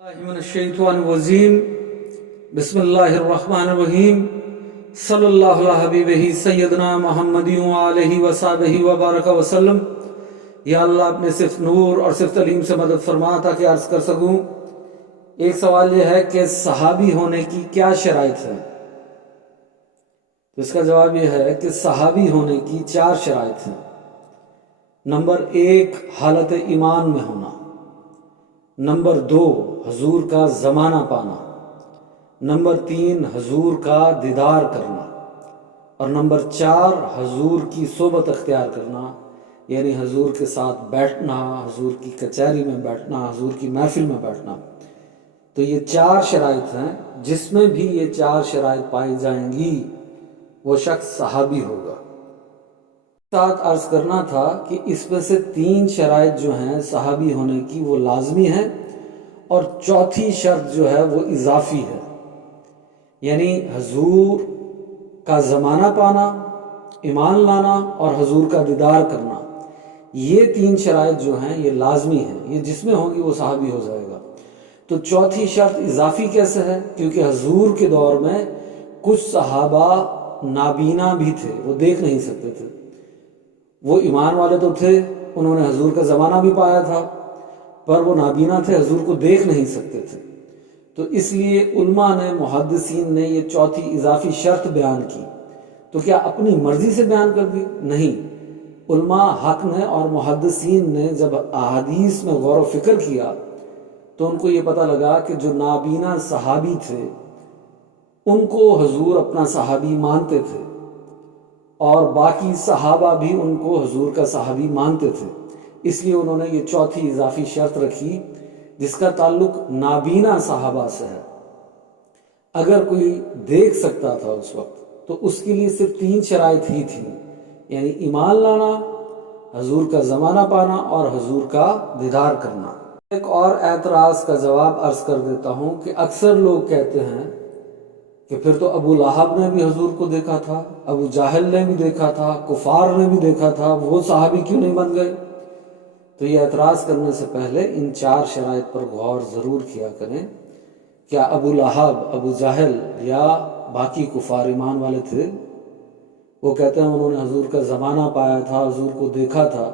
من الشیطان الرجیم بسم اللہ الرحمن الرحیم صلی اللہ علیہ حبیبہ سیدنا محمد وآلہ وصحبہ وبارک وسلم۔ یا اللہ اپنے صرف نور اور صرف تعلیم سے مدد فرما تاکہ عرض کر سکوں۔ ایک سوال یہ ہے کہ صحابی ہونے کی کیا شرائط ہے؟ اس کا جواب یہ ہے کہ صحابی ہونے کی 4 شرائط ہیں۔ نمبر 1 حالت ایمان میں ہونا، نمبر 2 حضور کا زمانہ پانا، نمبر 3 حضور کا دیدار کرنا، اور نمبر 4 حضور کی صحبت اختیار کرنا، یعنی حضور کے ساتھ بیٹھنا، حضور کی کچہری میں بیٹھنا، حضور کی محفل میں بیٹھنا۔ تو یہ 4 شرائط ہیں، جس میں بھی یہ 4 شرائط پائی جائیں گی وہ شخص صحابی ہوگا۔ ساتھ عرض کرنا تھا کہ اس میں سے 3 شرائط جو ہیں صحابی ہونے کی وہ لازمی ہیں، اور 4تھی شرط جو ہے وہ اضافی ہے، یعنی حضور کا زمانہ پانا، ایمان لانا اور حضور کا دیدار کرنا۔ یہ 3 شرائط جو ہیں یہ لازمی ہیں، یہ جس میں ہوگی وہ صحابی ہو جائے گا۔ تو 4تھی شرط اضافی کیسے ہے؟ کیونکہ حضور کے دور میں کچھ صحابہ نابینا بھی تھے، وہ دیکھ نہیں سکتے تھے۔ وہ ایمان والے تو تھے، انہوں نے حضور کا زمانہ بھی پایا تھا، پر وہ نابینا تھے، حضور کو دیکھ نہیں سکتے تھے۔ تو اس لیے علماء نے، محدثین نے یہ 4تھی اضافی شرط بیان کی۔ تو کیا اپنی مرضی سے بیان کر دی؟ نہیں، علماء حق نے اور محدثین نے جب احادیث میں غور و فکر کیا تو ان کو یہ پتہ لگا کہ جو نابینا صحابی تھے ان کو حضور اپنا صحابی مانتے تھے، اور باقی صحابہ بھی ان کو حضور کا صحابی مانتے تھے۔ اس لیے انہوں نے یہ 4تھی اضافی شرط رکھی، جس کا تعلق نابینا صحابہ سے ہے۔ اگر کوئی دیکھ سکتا تھا اس وقت تو اس کے لیے صرف 3 شرائط ہی تھیں، یعنی ایمان لانا، حضور کا زمانہ پانا اور حضور کا دیدار کرنا۔ ایک اور اعتراض کا جواب عرض کر دیتا ہوں کہ اکثر لوگ کہتے ہیں کہ پھر تو ابو لہب نے بھی حضور کو دیکھا تھا، ابو جہل نے بھی دیکھا تھا، کفار نے بھی دیکھا تھا، وہ صحابی کیوں نہیں بن گئے؟ تو یہ اعتراض کرنے سے پہلے ان 4 شرائط پر غور ضرور کیا کریں۔ کیا ابو لہب، ابو جہل یا باقی کفار ایمان والے تھے؟ وہ کہتے ہیں انہوں نے حضور کا زمانہ پایا تھا، حضور کو دیکھا تھا۔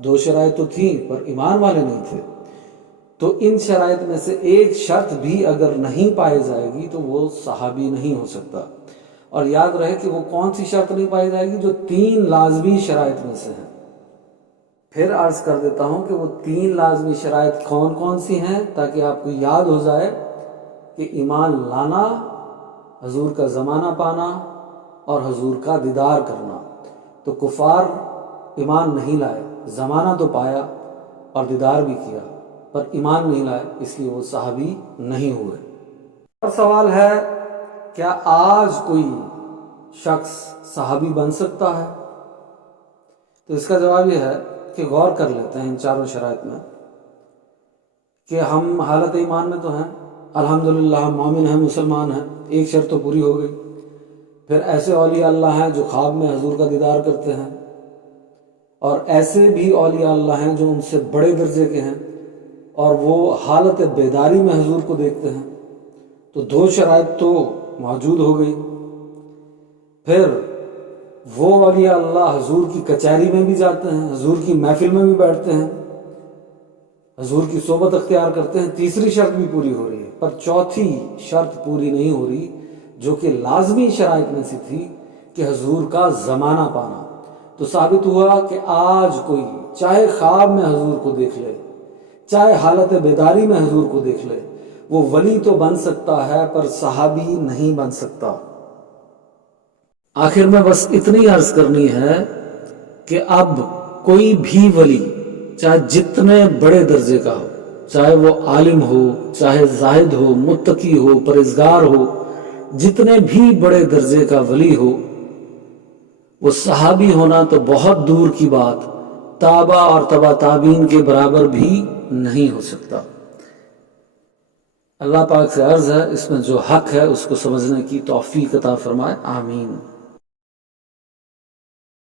2 شرائط تو تھیں پر ایمان والے نہیں تھے۔ تو ان شرائط میں سے ایک شرط بھی اگر نہیں پائی جائے گی تو وہ صحابی نہیں ہو سکتا۔ اور یاد رہے کہ وہ کون سی شرط نہیں پائی جائے گی؟ جو 3 لازمی شرائط میں سے ہیں۔ پھر عرض کر دیتا ہوں کہ وہ 3 لازمی شرائط کون کون سی ہیں، تاکہ آپ کو یاد ہو جائے کہ ایمان لانا، حضور کا زمانہ پانا اور حضور کا دیدار کرنا۔ تو کفار ایمان نہیں لائے، زمانہ تو پایا اور دیدار بھی کیا، پر ایمان نہیں لائے، اس لیے وہ صحابی نہیں ہوئے۔ اور سوال ہے، کیا آج کوئی شخص صحابی بن سکتا ہے؟ تو اس کا جواب یہ ہے کہ غور کر لیتے ہیں ان 4 شرائط میں کہ ہم حالت ایمان میں تو ہیں، الحمدللہ ہم مومن ہیں، مسلمان ہیں، ایک شرط تو پوری ہو گئی۔ پھر ایسے اولیاء اللہ ہیں جو خواب میں حضور کا دیدار کرتے ہیں، اور ایسے بھی اولیاء اللہ ہیں جو ان سے بڑے درجے کے ہیں اور وہ حالت بیداری میں حضور کو دیکھتے ہیں۔ تو 2 شرائط تو موجود ہو گئی۔ پھر وہ اولیاء اللہ حضور کی کچہری میں بھی جاتے ہیں، حضور کی محفل میں بھی بیٹھتے ہیں، حضور کی صحبت اختیار کرتے ہیں۔ تیسری شرط بھی پوری ہو رہی ہے، پر 4تھی شرط پوری نہیں ہو رہی، جو کہ لازمی شرائط میں سے تھی، کہ حضور کا زمانہ پانا۔ تو ثابت ہوا کہ آج کوئی چاہے خواب میں حضور کو دیکھ لے، چاہے حالت بیداری میں حضور کو دیکھ لے، وہ ولی تو بن سکتا ہے پر صحابی نہیں بن سکتا۔ آخر میں بس اتنی عرض کرنی ہے کہ اب کوئی بھی ولی، چاہے جتنے بڑے درجے کا ہو، چاہے وہ عالم ہو، چاہے زاہد ہو، متقی ہو، پرہیزگار ہو، جتنے بھی بڑے درجے کا ولی ہو، وہ صحابی ہونا تو بہت دور کی بات، تابع اور تبع تابعین کے برابر بھی نہیں ہو سکتا۔ اللہ پاک سے عرض ہے، اس میں جو حق ہے اس کو سمجھنے کی توفیق عطا فرمائے، آمین۔